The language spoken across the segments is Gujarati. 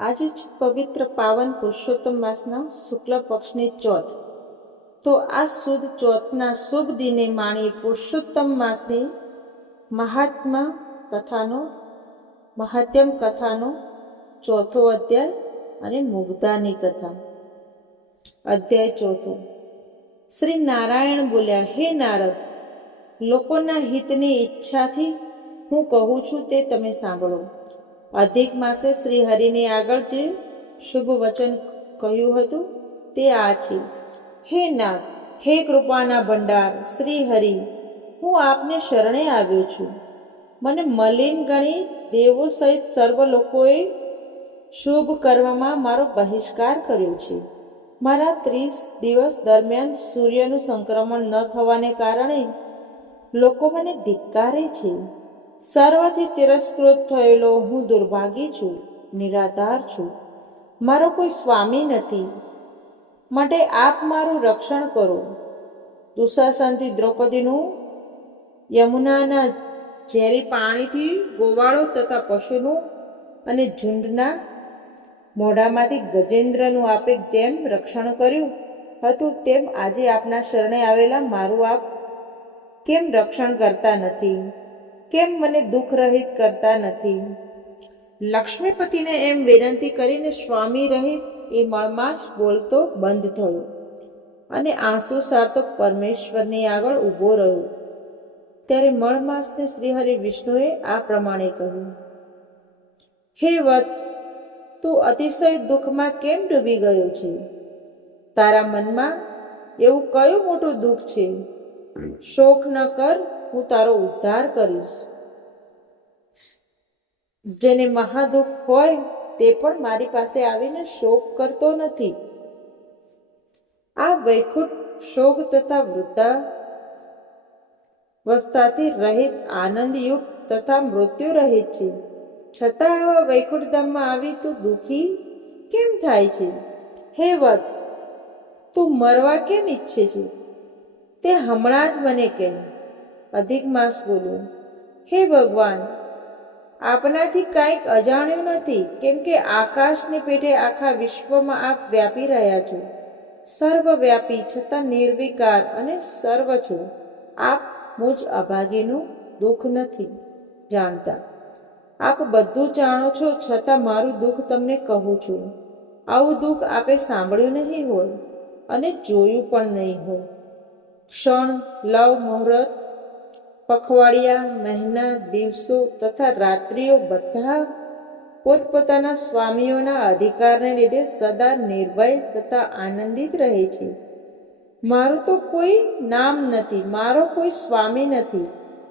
આજે જ પવિત્ર પાવન પુરુષોત્તમ માસના શુક્લ પક્ષની ચોથ. તો આ શુદ્ધ ચોથના શુભ દિને માણીએ પુરુષોત્તમ માસની મહાત્યમ કથાનો ચોથો અધ્યાય અને મુગ્ધાની કથા. અધ્યાય ચોથો. શ્રી નારાયણ બોલ્યા, હે નારદ, લોકોના હિતની ઈચ્છાથી હું કહું છું તે તમે સાંભળો. અધિક માસે શ્રી હરિની આગળ જે શુભ વચન કહ્યું હતું તે આ છે. હે નાથ, હે કૃપાના ભંડાર શ્રી હરિ, હું આપને શરણે આવ્યો છું. મને મલિન ગણી દેવો સહિત સર્વ લોકોએ શુભ કર્મમાં મારો બહિષ્કાર કર્યો છે. મારા 30 દિવસ દરમિયાન સૂર્યનું સંક્રમણ ન થવાને કારણે લોકો મને ધિક્કારે છે. સર્વથી તિરસ્કૃત થયેલો હું દુર્ભાગી છું, નિરાધાર છું. મારો કોઈ સ્વામી નથી, માટે આપ મારું રક્ષણ કરો. દુશાસનથી દ્રૌપદીનું યમુનાના ઝેરી પાણીથી ગોવાળો તથા પશુનું અને ઝુંડના મોઢામાંથી ગજેન્દ્રનું આપે જેમ રક્ષણ કર્યું હતું તેમ આજે આપના શરણે આવેલા મારું આપ કેમ રક્ષણ કરતા નથી? કેમ મને દુઃખ રહિત કરતા નથી? લક્ષ્મીપતિને એમ વિનંતી કરીને સ્વામી રહિત એ મળમાસ બોલતો બંધ થયો અને આંસુ સારતો પરમેશ્વરની આગળ ઊભો રહ્યો. ત્યારે મળમાસને શ્રીહરિ વિષ્ણુએ આ પ્રમાણે કહ્યું, હે વત્સ, તું અતિશય દુઃખમાં કેમ ડૂબી ગયો છે? તારા મનમાં એવું કયું મોટું દુઃખ છે? શોક ન કર, હું તારો ઉદ્ધાર કરીશ. જેને મહાદુઃખ હોય તે પણ મારી પાસે આવીને શોક કરતો નથી. આ વૈકુંઠ શોક તથા વૃદ્ધાવસ્થાથી રહિત, આનંદયુક્ત તથા મૃત્યુ રહિત છે. છતાં આવા વૈકુંઠ ધામમાં આવી તું દુઃખી કેમ થાય છે? હે વત્સ, તું મરવા કેમ ઈચ્છે છે તે હમણાં જ મને કહે. અધિક માસ બોલ્યો, હે ભગવાન, આપનાથી કાંઈક અજાણ્યું નથી, કેમ કે આકાશની પેઠે આખા વિશ્વમાં આપ વ્યાપી રહ્યા છો. સર્વવ્યાપી છતાં નિર્વિકાર અને સર્વ છો. આપ મુજ અભાગીનું દુઃખ નથી જાણતા. આપ બધું જાણો છો, છતાં મારું દુઃખ તમને કહું છું. આવું દુઃખ આપે સાંભળ્યું નહીં હોય અને જોયું પણ નહીં હોય. ક્ષણ, લવ, મુહૂર્ત, પખવાડિયા, મહિના, દિવસો તથા રાત્રિઓ બધા પોતપોતાના સ્વામીઓના અધિકારને લીધે સદા નિર્ભય તથા આનંદિત રહે છે. મારું તો કોઈ નામ નથી, મારો કોઈ સ્વામી નથી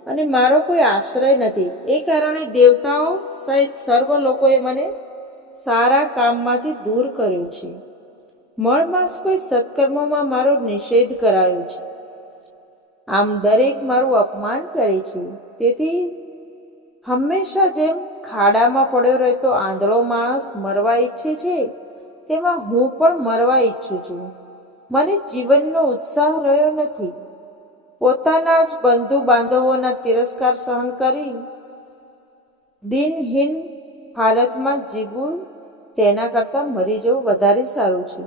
અને મારો કોઈ આશ્રય નથી. એ કારણે દેવતાઓ સહિત સર્વ લોકોએ મને સારા કામમાંથી દૂર કર્યો છે. મળમાસ કોઈ સત્કર્મોમાં મારો નિષેધ કરાયો છે. આમ દરેક મારું અપમાન કરે છે. તેથી હંમેશા જેમ ખાડામાં પડ્યો રહેતો આંધળો માણસ મરવા ઈચ્છે છે, તેમાં હું પણ મરવા ઈચ્છું છું. મને જીવનનો ઉત્સાહ રહ્યો નથી. પોતાના જ બંધુ બાંધવોના તિરસ્કાર સહન કરી દિનહીન હાલતમાં જીવવું તેના કરતાં મરી જવું વધારે સારું છે.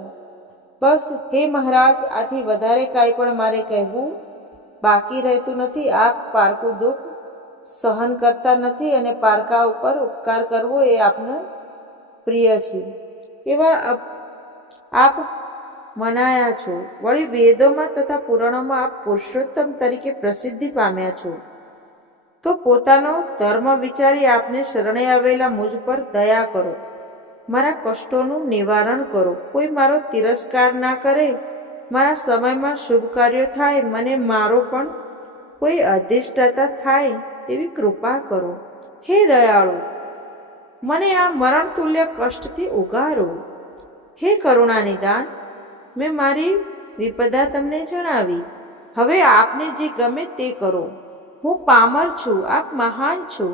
બસ હે મહારાજ, આથી વધારે કાંઈ પણ મારે કહેવું બાકી રહેતું નથી. આપ પારકું દુઃખ સહન કરતા નથી અને પારકા ઉપર ઉપકાર કરવો એ આપને પ્રિય છે. એવા આપ મનાયા છો. વળી વેદોમાં તથા પુરાણોમાં આપ પુરુષોત્તમ તરીકે પ્રસિદ્ધિ પામ્યા છો. તો પોતાનો ધર્મ વિચારી આપને શરણે આવેલા મુજ પર દયા કરો. મારા કષ્ટોનું નિવારણ કરો. કોઈ મારો તિરસ્કાર ના કરે. મારા સમયમાં શુભ કાર્યો થાય. મને મારો પણ કોઈ અધિષ્ઠાતા થાય તેવી કૃપા કરો. હે દયાળુ, મને આ મરણતુલ્ય કષ્ટથી ઉગારો. હે કરુણાનિદાન, મેં મારી વિપદા તમને જણાવી. હવે આપને જે ગમે તે કરો. હું પામર છું, આપ મહાન છો.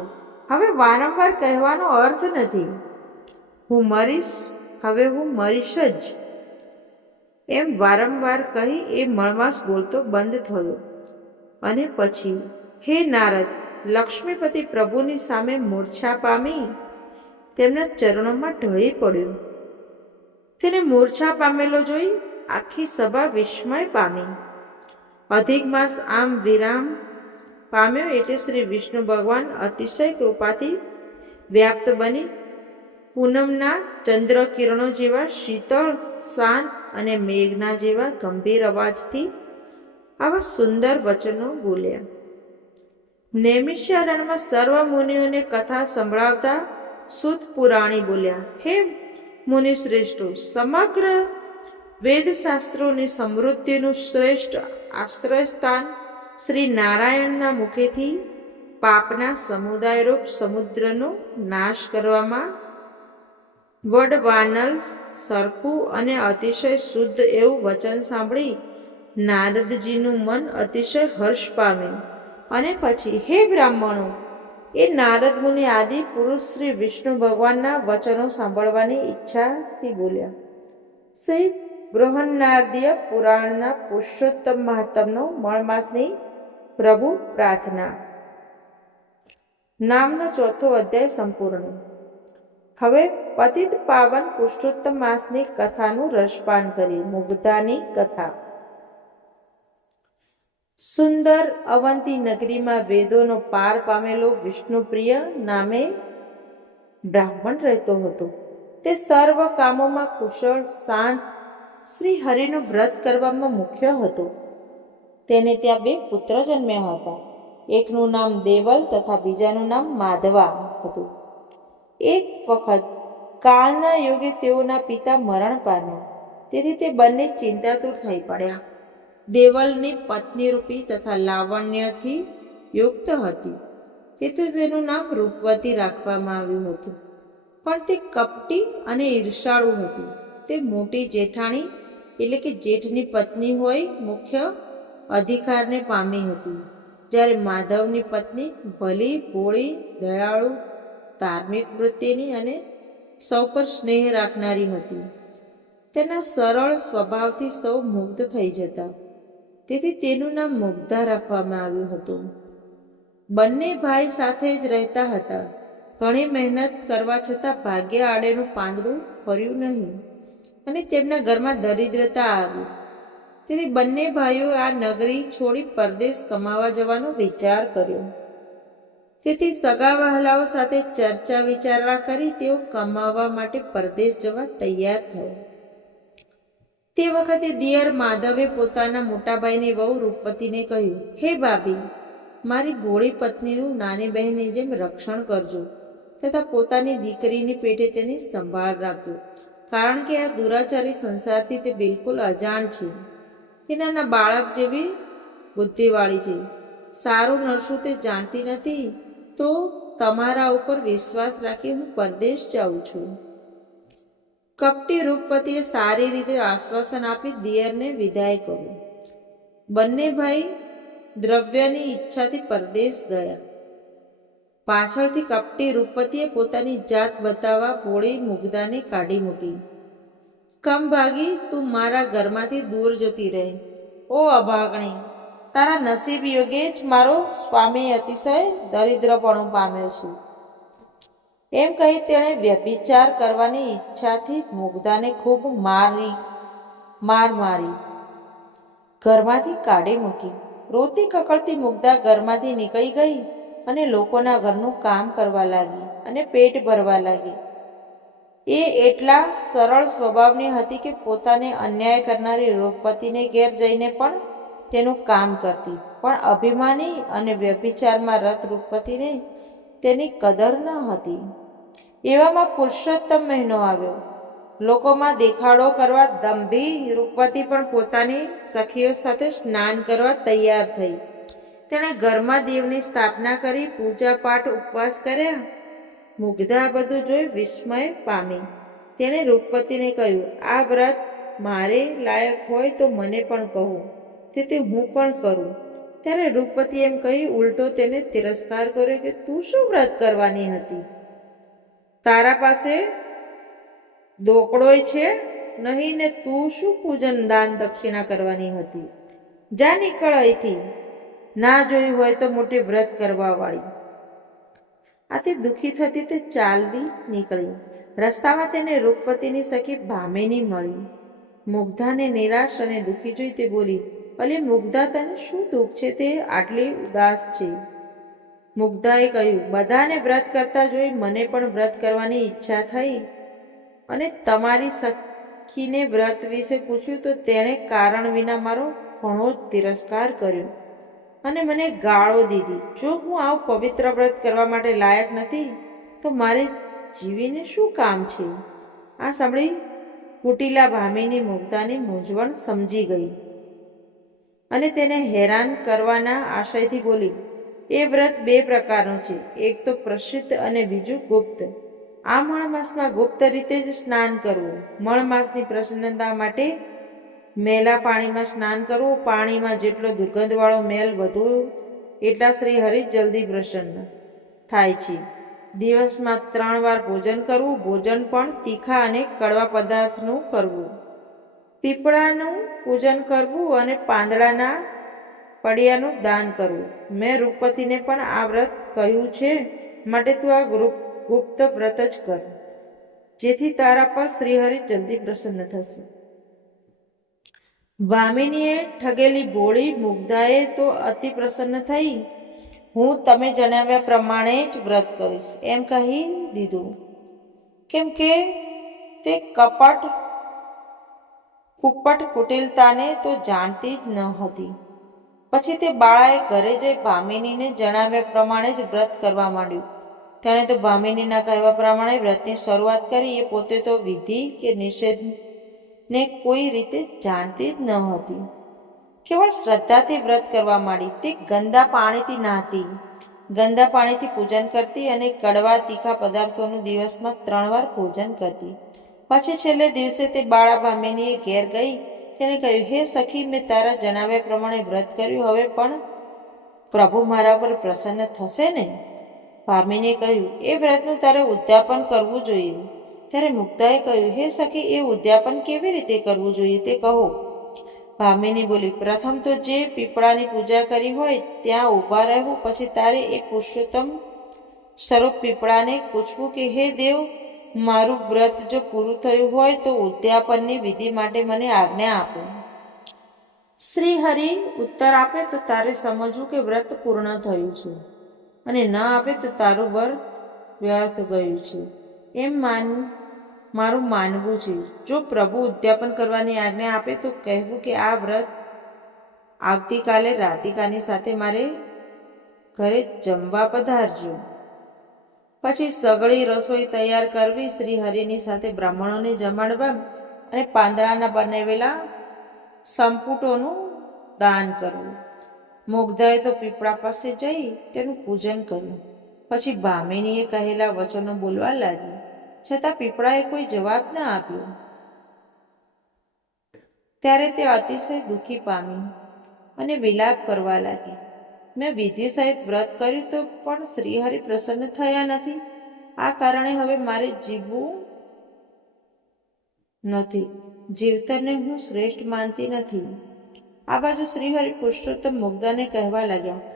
હવે વારંવાર કહેવાનો અર્થ નથી. હું મરીશ, હવે હું મરીશ જ. એમ વારંવાર કહી એ મળમાસ બોલતો બંધ થયો. અને પછી, હે નારદ, લક્ષ્મીપતિ પ્રભુની સામે મૂર્છા પામી તેમના ચરણોમાં ઢળી પડ્યો. તેને મૂર્છા પામેલો જોઈ આખી સભા વિસ્મય પામી. અધિક માસ આમ વિરામ પામ્યો એટલે શ્રી વિષ્ણુ ભગવાન અતિશય કૃપાથી વ્યાપ્ત બની પૂનમના ચંદ્ર કિરણો જેવા શીતળ, શાંત અને મેઘના જેવા ગંભીર અવાજથી આવા સુંદર વચનો બોલ્યા. નૈમિષારણ્યમાં સર્વ મુનિઓને કથા સંભળાવતા સૂત પુરાણી બોલ્યા, હે મુનિ શ્રેષ્ઠો, સમગ્ર વેદશાસ્ત્રોની સમૃદ્ધિનું શ્રેષ્ઠ આશ્રય સ્થાન શ્રી નારાયણના મુખેથી પાપના સમુદાયરૂપ સમુદ્રનો નાશ કરવામાં વડવાનલ સરખું અને અતિશય શુદ્ધ એવું વચન સાંભળી નારદજીનું મન અતિશય હર્ષ પામ્યું. અને પછી, હે બ્રાહ્મણો, એ નારદ મુનિ આદિ પુરુષ શ્રી વિષ્ણુ ભગવાનના વચનો સાંભળવાની ઈચ્છાથી બોલ્યા. શ્રી બૃહન્નારદીય પુરાણના પુરુષોત્તમ મહાત્મનો મળમાસની પ્રભુ પ્રાર્થના નામનો ચોથો અધ્યાય સંપૂર્ણ. હવે પતિત પાવન પુરુષોત્તમ માસની કથાનું રસપાન કરી. મુગ્ધાની કથા. સુંદર અવંતી નગરીમાં વેદોનો પાર પામેલો વિષ્ણુપ્રિય નામે બ્રાહ્મણ રહેતો હતો. તે સર્વ કામોમાં કુશળ, શાંત, શ્રી હરિનું વ્રત કરવામાં મુખ્ય હતો. તેને ત્યાં 2 પુત્ર જન્મ્યા હતા. એકનું નામ દેવલ તથા બીજાનું નામ માધવા હતું. એક વખત કાળના યોગે તેઓના પિતા મરણ પામ્યા. તેથી તે બંને ચિંતાતુર થઈ પડ્યા. દેવલની પત્ની રૂપી તથા લાવણ્યથી યુક્ત હતી, તેથી તેનું નામ રૂપવતી રાખવામાં આવ્યું હતું. પણ તે કપટી અને ઈર્ષાળુ હતી. તે મોટી જેઠાણી એટલે કે જેઠની પત્ની હોય મુખ્ય અધિકારને પામી હતી, જ્યારે માધવની પત્ની ભલી, ભોળી, દયાળુ, ધાર્મિક વૃત્તિની અને સૌ પર સ્નેહ રાખનારી હતી. તેના સરળ સ્વભાવથી સૌ મુગ્ધ થઈ જતા, તેથી તેનું નામ મુગ્ધા રાખવામાં આવ્યું હતું. બંને ભાઈ સાથે જ રહેતા હતા. ઘણી મહેનત કરવા છતાં ભાગ્ય આડેનું પાંદડું ફર્યું નહીં અને તેમના ઘરમાં દરિદ્રતા આવી. તેથી બંને ભાઈઓ આ નગરી છોડી પરદેશ કમાવા જવાનો વિચાર કર્યો. તેથી સગા વહાલાઓ સાથે ચર્ચા વિચારણા કરી તેઓ કમાવા માટે પરદેશ જવા તૈયાર થયા. તે વખતે દિયર માધવે પોતાના મોટાભાઈની વહુ રૂપવતીને કહ્યું, હે ભાભી, મારી ભોળી પત્નીનું નાની બહેનની જેમ રક્ષણ કરજો તથા પોતાની દીકરીની પેટે તેની સંભાળ રાખજો, કારણ કે આ દુરાચારી સંસારથી તે બિલકુલ અજાણ છે. તે નાના બાળક જેવી બુદ્ધિવાળી છે. સારું નરસું તે જાણતી નથી, તો તમારા ઉપર વિશ્વાસ રાખી હું પરદેશ જાઉં છું. કપટી રૂપવતીએ સારી રીતે આશ્વાસન આપી દિયરને વિદાય કર્યો. બંને ભાઈ દ્રવ્યની ઈચ્છાથી પરદેશ ગયા. પાછળથી કપટી રૂપવતીએ પોતાની જાત બતાવવા ભોળી મુગ્ધાને કાઢી મૂકી. કમ ભાગી, તું મારા ઘરમાંથી દૂર જતી રહે. ઓ અભાગણી, તારા નસીબ યોગે જ મારો સ્વામી અતિશય દરિદ્રપણું પામ્યો છે. એમ કહી તેણે વ્યભિચાર કરવાની ઈચ્છાથી મુગ્ધાને ખૂબ મારી ઘરમાંથી કાઢી મૂકી. રોતી કકળતી મુગ્ધા ઘરમાંથી નીકળી ગઈ અને લોકોના ઘરનું કામ કરવા લાગી અને પેટ ભરવા લાગી. એ એટલા સરળ સ્વભાવની હતી કે પોતાને અન્યાય કરનારી રૂપવતીને ઘેર જઈને પણ તેનું કામ કરતી. પણ અભિમાની અને વ્યભિચારમાં રત રૂપવતીને તેની કદર ન હતી. એવામાં પુરુષોત્તમ મહિનો આવ્યો. લોકોમાં દેખાડો કરવા દંભી રૂપવતી પણ પોતાની સખીઓ સાથે સ્નાન કરવા તૈયાર થઈ. તેણે ઘરમાં દેવની સ્થાપના કરી, પૂજા પાઠ ઉપવાસ કર્યા. મુગ્ધા બધું જોઈ વિસ્મય પામી. તેણે રૂપવતીને કહ્યું, આ વ્રત મારે લાયક હોય તો મને પણ કહો, તેથી હું પણ કરું. ત્યારે રૂપવતી એમ કહી ઉલટો તેને તિરસ્કાર કર્યો કે તું શું વ્રત કરવાની હતી? તારા પાસે દોકડોય છે નહીં ને તું શું પૂજન દાન દક્ષિણા કરવાની હતી? જા નીકળ અહીંથી. ના જોયું હોય તો મોટી વ્રત કરવા વાળી. આથી દુઃખી થતી તે ચાલતી નીકળી. રસ્તામાં તેને રૂપવતીની સખી ભામિની મળી. મુગ્ધાને નિરાશ અને દુઃખી જોઈ તે બોલી, અલી મુગ્ધા, તને શું દુઃખ છે? તે આટલી ઉદાસ છે. મુગ્ધાએ કહ્યું, બધાને વ્રત કરતા જોઈ મને પણ વ્રત કરવાની ઈચ્છા થઈ અને તમારી સખીને વ્રત વિશે પૂછ્યું તો તેણે કારણ વિના મારો ઘણો જ તિરસ્કાર કર્યો અને મને ગાળો દીધી. જો હું આવું પવિત્ર વ્રત કરવા માટે લાયક નથી તો મારે જીવીને શું કામ છે? આ સાંભળી કુટિલા ભામિની મુગ્ધાની મૂંઝવણ સમજી ગઈ અને તેને હેરાન કરવાના આશયથી બોલી, એ વ્રત બે પ્રકારનું છે, એક તો પ્રસિદ્ધ અને બીજું ગુપ્ત. આ મણ માસમાં ગુપ્ત રીતે જ સ્નાન કરવું. મણ માસની પ્રસન્નતા માટે મેલા પાણીમાં સ્નાન કરવું. પાણીમાં જેટલો દુર્ગંધવાળો મેલ વધુ એટલા શ્રી હરિ જલ્દી પ્રસન્ન થાય છે. દિવસમાં 3 વાર ભોજન કરવું. ભોજન પણ તીખા અને કડવા પદાર્થનું કરવું. પીપળાનું પૂજન કરવું અને પાંદડાના પડિયાનું દાન કરવું. મેં રૂપવતીને પણ આ વ્રત કહ્યું છે, માટે તું આ ગુપ્ત વ્રત જ કર, જેથી તારા પર શ્રીહરિ જલ્દી પ્રસન્ન થશે. ભામિનીએ ઠગેલી ભોળી મુગ્ધાએ તો અતિ પ્રસન્ન થઈ. હું તમે જણાવ્યા પ્રમાણે જ વ્રત કરીશ એમ કહી દીધું, કેમ કે તે કુપટ કુટિલતાને તો જાણતી જ ન હતી. પછી તે બાળાએ ઘરે જઈ ભામિનીને જણાવ્યા પ્રમાણે જ વ્રત કરવા માંડ્યું. તેણે તો ભામિનીના કહેવા પ્રમાણે વ્રતની શરૂઆત કરી. એ પોતે તો વિધિ કે નિષેધને કોઈ રીતે જાણતી જ ન હતી. કેવળ શ્રદ્ધાથી વ્રત કરવા માંડી. તે ગંદા પાણીથી નહાતી, ગંદા પાણીથી પૂજન કરતી અને કડવા તીખા પદાર્થોનું દિવસમાં 3 વાર ભોજન કરતી. પછી છેલ્લે દિવસે તે બાળા ભામિનીએ ઘેર ગઈ. તેણે કહ્યું, હે સખી, મેં તારા જણાવ્યા પ્રમાણે વ્રત કર્યું. હવે પણ પ્રભુ મારા પર પ્રસન્ન થશે ને? ભામિનીએ કહ્યું, એ વ્રતનું તારે ઉદ્યાપન કરવું જોઈએ. ત્યારે મુગ્ધાએ કહ્યું, હે સખી, એ ઉદ્યાપન કેવી રીતે કરવું જોઈએ તે કહો. ભામિની બોલી, પ્રથમ તો જે પીપળાની પૂજા કરી હોય ત્યાં ઊભા રહેવું. પછી તારે એ પુરુષોત્તમ સ્વરૂપ પીપળાને પૂછવું કે, હે દેવ, મારું વ્રત જો પૂરું થયું હોય તો ઉદ્યાપનની વિધિ માટે મને આજ્ઞા આપો. શ્રી હરિ ઉત્તર આપે તો તારે સમજવું કે વ્રત પૂર્ણ થયું છે અને ન આપે તો તારું વ્રત વ્યર્થ ગયું છે એમ મારું માનવું છે. જો પ્રભુ ઉદ્યાપન કરવાની આજ્ઞા આપે તો કહેવું કે આ વ્રત આવતીકાલે રાધિકાની સાથે મારે ઘરે જમવા પધારજો. પછી સઘળી રસોઈ તૈયાર કરવી, શ્રી હરિની સાથે બ્રાહ્મણોને જમાડવા અને પાંદડાના બનાવેલા સંપુટોનું દાન કરવું. મુગ્ધાએ તો પીપળા પાસે જઈ તેનું પૂજન કર્યું. પછી ભામિનીએ કહેલા વચનો બોલવા લાગી, છતાં પીપળાએ કોઈ જવાબ ન આપ્યો. ત્યારે તે અતિશય દુઃખી પામી અને વિલાપ કરવા લાગી. મેં વિધિ સહિત વ્રત કર્યું તો પણ શ્રીહરિ પ્રસન્ન થયા નથી. આ કારણે હવે મારે જીવવું નથી. જીવતરને હું શ્રેષ્ઠ માનતી નથી. આ બાજુ શ્રીહરિ પુરુષોત્તમ મુગ્ધાને કહેવા લાગ્યા,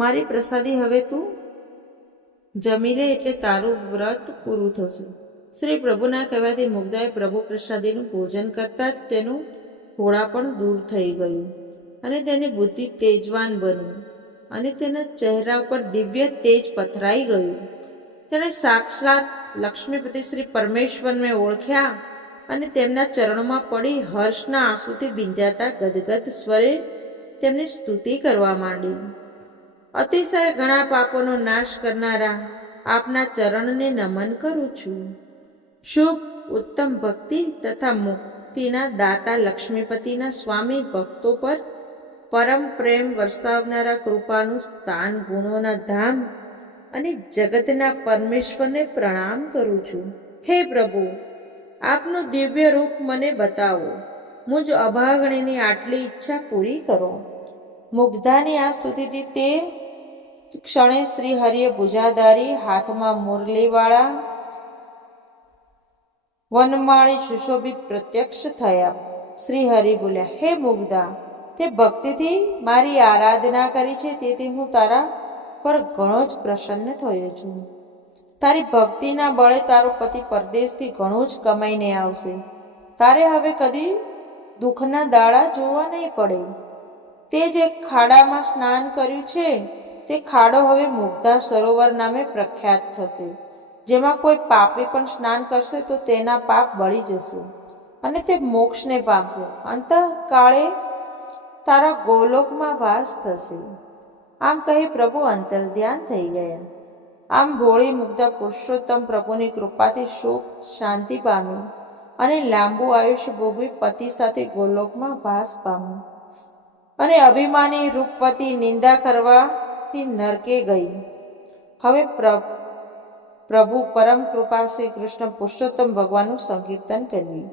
મારી પ્રસાદી હવે તું જમી લે એટલે તારું વ્રત પૂરું થશે. શ્રી પ્રભુના કહેવાથી મુગ્ધાએ પ્રભુ પ્રસાદીનું ભોજન કરતા જ તેનું થોડાપણ દૂર થઈ ગયું અને તેની બુદ્ધિ તેજવાન બની અને તેના ચહેરા ઉપર દિવ્ય તેજ પથરાઈ ગયું. તેણે સાક્ષાત લક્ષ્મીપતિ શ્રી પરમેશ્વરને ઓળખ્યા અને તેમના ચરણોમાં પડી હર્ષના આંસુથી ભીંજાતા ગદગદ સ્વરે તેમની સ્તુતિ કરવા માંડી. અતિશય ઘણા પાપોનો નાશ કરનારા આપના ચરણને નમન કરું છું. શુભ ઉત્તમ ભક્તિ તથા મુક્તિના દાતા લક્ષ્મીપતિના સ્વામી ભક્તો પર પરમ પ્રેમ વરસાવનારા કૃપાનું સ્થાન, ગુણોના ધામ અને જગતના પરમેશ્વરને પ્રણામ કરું છું. હે પ્રભુ, આપનું દિવ્ય રૂપ મને બતાવો. મુજ અભાગણીની આટલી ઈચ્છા પૂરી કરો. મુગ્ધાની આ સ્તુતિથી તે ક્ષણે શ્રી હરિએ ભુજાધારી, હાથમાં મુરલીવાળા વનમાળી સુશોભિત પ્રત્યક્ષ થયા. શ્રી હરિ બોલ્યા, હે મુગ્ધા, તે ભક્તિથી મારી આરાધના કરી છે, તેથી હું તારા પર ઘણો જ પ્રસન્ન થયો છું. તારી ભક્તિના બળે તારો પતિ પરદેશથી ઘણું જ કમાઈને આવશે. તારે હવે કદી દુઃખના દાડા જોવા નહીં પડે. તે જે ખાડામાં સ્નાન કર્યું છે તે ખાડો હવે મુગ્ધા સરોવર નામે પ્રખ્યાત થશે. જેમાં કોઈ પાપી પણ સ્નાન કરશે તો તેના પાપ બળી જશે અને તે મોક્ષને પામશે. અંતકાળે તારા ગોલોકમાં વાસ થશે. આમ કહી પ્રભુ અંતર્ધ્યાન થઈ ગયા. આમ ભોળી મુગ્ધા પુરુષોત્તમ પ્રભુની કૃપાથી સુખ શાંતિ પામી અને લાંબુ આયુષ્ય ભોગવી પતિ સાથે ગોલોકમાં વાસ પામી. અને અભિમાની રૂપવતી નિંદા કરવાથી નરકે ગઈ. હવે પ્રભુ પરમ કૃપા શ્રી કૃષ્ણ પુરુષોત્તમ ભગવાનનું સંકીર્તન કરવી.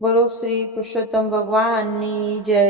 બોલો શ્રી પુરુષોત્તમ ભગવાનની જય.